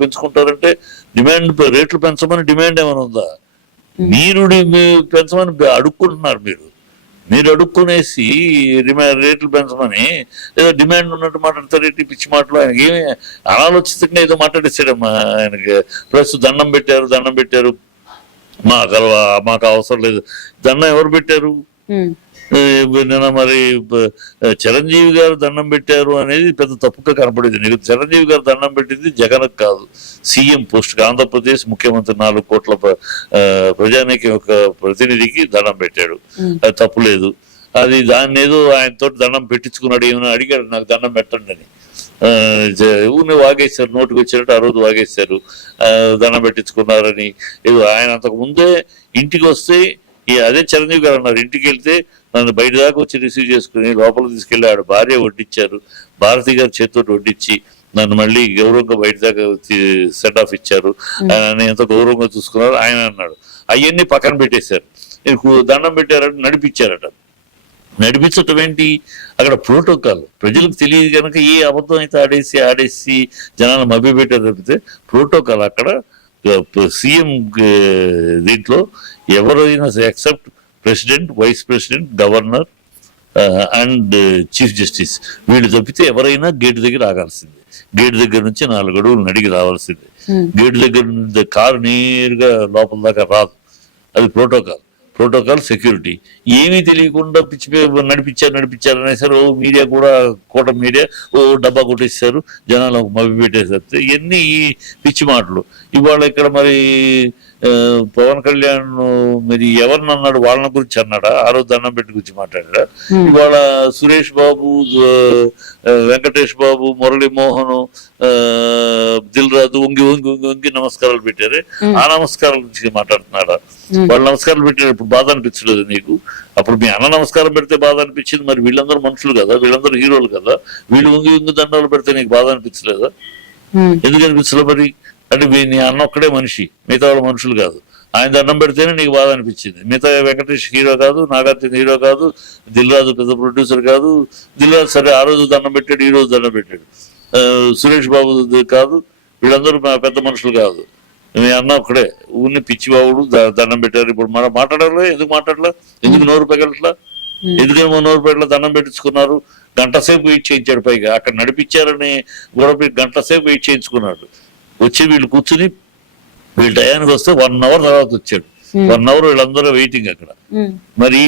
పెంచుకుంటారంటే రేట్లు పెంచమని డిమాండ్ ఏమైనా ఉందా? మీరు పెంచమని అడుక్కుంటున్నారు. మీరు అడుక్కునేసి రేట్లు పెంచమని ఏదో డిమాండ్ ఉన్నట్టు మాట్లాడతారు. పిచ్చి మాటలు ఆయనకి ఏమి అనాలోచితంగా ఏదో మాట్లాడేసాడమ్మా. ఆయనకి ప్లస్ దండం పెట్టారు మాకు అవసరం లేదు. దండం ఎవరు పెట్టారు? నిన్న మరి చిరంజీవి గారు దండం పెట్టారు అనేది పెద్ద తప్పుగా కనపడేది. నీకు చిరంజీవి గారు దండం పెట్టింది జగన్ కాదు, సీఎం పోస్ట్. ఆంధ్రప్రదేశ్ ముఖ్యమంత్రి 4 కోట్ల ప్రజానికి ఒక ప్రతినిధికి దండం పెట్టాడు. అది తప్పులేదు. అది దాన్ని ఏదో ఆయనతో దండం పెట్టించుకున్నాడు. ఏమైనా అడిగాడు నాకు దండం పెట్టండి అని. ఊరిని వాగేశారు, నోటికి వచ్చినట్టు ఆ రోజు వాగేశారు. దండం పెట్టించుకున్నారని ఏదో. ఆయన అంతకు ముందే ఇంటికి వస్తే అదే చిరంజీవి గారు అన్నారు, ఇంటికి వెళ్తే నన్ను బయట దాకా వచ్చి రిసీవ్ చేసుకుని లోపల తీసుకెళ్ళి ఆవిడ భార్య వడ్డించారు. భారతి గారు చేతితో వడ్డించి నన్ను మళ్ళీ గౌరవంగా బయట దాకా సెట్ ఆఫ్ ఇచ్చారు. ఆయన ఎంత గౌరవంగా చూసుకున్నారు ఆయన అన్నాడు. అవన్నీ పక్కన పెట్టేశారు. దండం పెట్టారట, నడిపించారట. నడిపించటం ఏంటి? అక్కడ ప్రోటోకాల్ ప్రజలకు తెలియదు కనుక ఏ అబద్ధం అయితే ఆడేసి జనాలు మభ్యపెట్టారు తప్పితే ప్రోటోకాల్ అక్కడ సీఎం దీంట్లో ఎవరైనా except president, vice president, governor and chief justice వీళ్ళు తప్పితే ఎవరైనా గేటు దగ్గర ఆగాల్సిందే. గేటు దగ్గర నుంచి 4 అడుగులు నడిగి రావాల్సిందే. గేటు దగ్గర కారు నేరుగా లోపల దాకా రాదు. అది ప్రోటోకాల్ సెక్యూరిటీ. ఏమీ తెలియకుండా నడిపించారు అనేసారు. మీడియా కూడా కూటమి మీడియా డబ్బా కొట్టేసారు, జనాలు మభ్య పెట్టేసారు. ఇవన్నీ పిచ్చి మాటలు. ఇవాళ ఇక్కడ మరి పవన్ కళ్యాణ్ మరి ఎవరిని అన్నాడు? వాళ్ళ గురించి అన్నాడా? ఆ రోజు దండం పెట్టి గురించి మాట్లాడా? ఇవాళ సురేష్ బాబు, వెంకటేష్ బాబు, మురళీమోహన్, దిల్ రాజు వంగి నమస్కారాలు పెట్టారు. ఆ నమస్కారాల గురించి మాట్లాడుతున్నాడా? వాళ్ళు నమస్కారాలు పెట్టారు. ఇప్పుడు బాధ అనిపించలేదు నీకు? అప్పుడు మీ అన్న నమస్కారం పెడితే బాధ అనిపించింది. మరి వీళ్ళందరూ మనుషులు కదా, వీళ్ళందరూ హీరోలు కదా. వీళ్ళు వంగి దండాలు పెడితే నీకు బాధ అనిపించలేదా? ఎందుకు అనిపించలే మరి? అంటే నీ అన్న ఒక్కడే మనిషి, మిగతా వాళ్ళు మనుషులు కాదు. ఆయన దండం పెడితేనే నీకు బాధ అనిపించింది. మిగతా వెంకటేష్ హీరో కాదు, నాగార్జున హీరో కాదు, దిల్ రాజు పెద్ద ప్రొడ్యూసర్ కాదు. దిల్ రాజు సరే ఆ రోజు దండం పెట్టాడు, ఈ రోజు దండం పెట్టాడు. సురేష్ బాబు కాదు, వీళ్ళందరూ పెద్ద మనుషులు కాదు. మీ అన్న ఒక్కడే ఊరిని పిచ్చిబాబుడు దండం పెట్టారు. ఇప్పుడు మనం మాట్లాడాలి, ఎందుకు మాట్లాడలా? ఎందుకు నోరు పెగలట్లా? ఎందుకని నోరు పెగల దండం పెట్టించుకున్నారు? గంట సేపు వెయిట్ చేయించాడు. పైగా అక్కడ నడిపించారని గొడవ గంట సేపు వెయిట్ చేయించుకున్నాడు. వచ్చి వీళ్ళు కూర్చుని వీళ్ళ టయానికి వస్తే 1 అవర్ తర్వాత వచ్చాడు. 1 అవర్ వీళ్ళందరూ వెయిటింగ్ అక్కడ. మరి ఈ